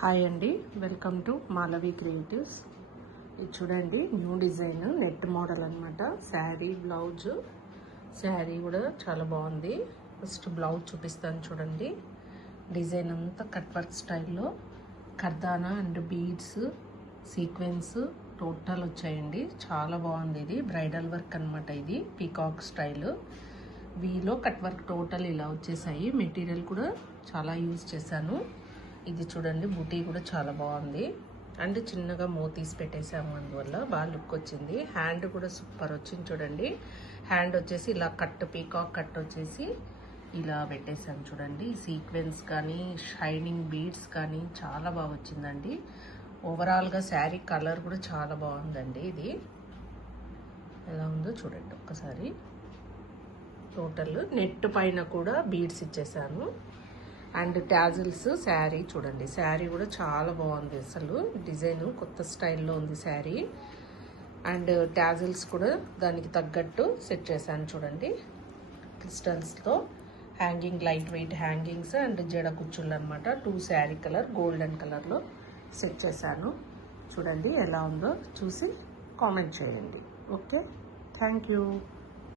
Hi అండి, welcome to Malvi creatives. ఇది చూడండి, న్యూ డిజైన్ నెట్ మోడల్ అనమాట. శారీ బ్లౌజ్, శారీ కూడా చాలా బాగుంది. ఫస్ట్ బ్లౌజ్ చూపిస్తాను చూడండి. డిజైన్ అంతా కట్ వర్క్ స్టైల్లో కర్దానా అండ్ బీడ్స్ సీక్వెన్స్ టోటల్ వచ్చాయండి. చాలా బాగుంది. ఇది బ్రైడల్ వర్క్ అనమాట. ఇది పీకాక్ స్టైల్ వీలో కట్ వర్క్ టోటల్ ఇలా వచ్చేసాయి. మెటీరియల్ కూడా చాలా యూజ్ చేశాను. ఇది చూడండి, బూటీ కూడా చాలా బాగుంది. అండ్ చిన్నగా మోతీస్ పెట్టేసాము, అందువల్ల బాగా లుక్ వచ్చింది. హ్యాండ్ కూడా సూపర్ వచ్చింది చూడండి. హ్యాండ్ వచ్చేసి ఇలా కట్, పీకాక్ కట్ వచ్చేసి ఇలా పెట్టేసాము చూడండి. సీక్వెన్స్ కానీ షైనింగ్ బీడ్స్ కానీ చాలా బాగా వచ్చిందండి. ఓవరాల్గా శారీ కలర్ కూడా చాలా బాగుందండి. ఇది ఎలా ఉందో చూడండి ఒక్కసారి. టోటల్ నెట్ పైన కూడా బీడ్స్ ఇచ్చేసాను. అండ్ ట్యాజిల్స్ శారీ చూడండి. శారీ కూడా చాలా బాగుంది. అసలు డిజైన్ కొత్త స్టైల్లో ఉంది శారీ. అండ్ ట్యాజిల్స్ కూడా దానికి తగ్గట్టు సెట్ చేశాను చూడండి. క్రిస్టల్స్తో hanging, light weight hangings and జడ కుచ్చుళ్ళు అనమాట. 2 శారీ కలర్ గోల్డెన్ కలర్లో సెట్ చేశాను చూడండి. ఎలా ఉందో చూసి కామెంట్ చేయండి. Okay, thank you.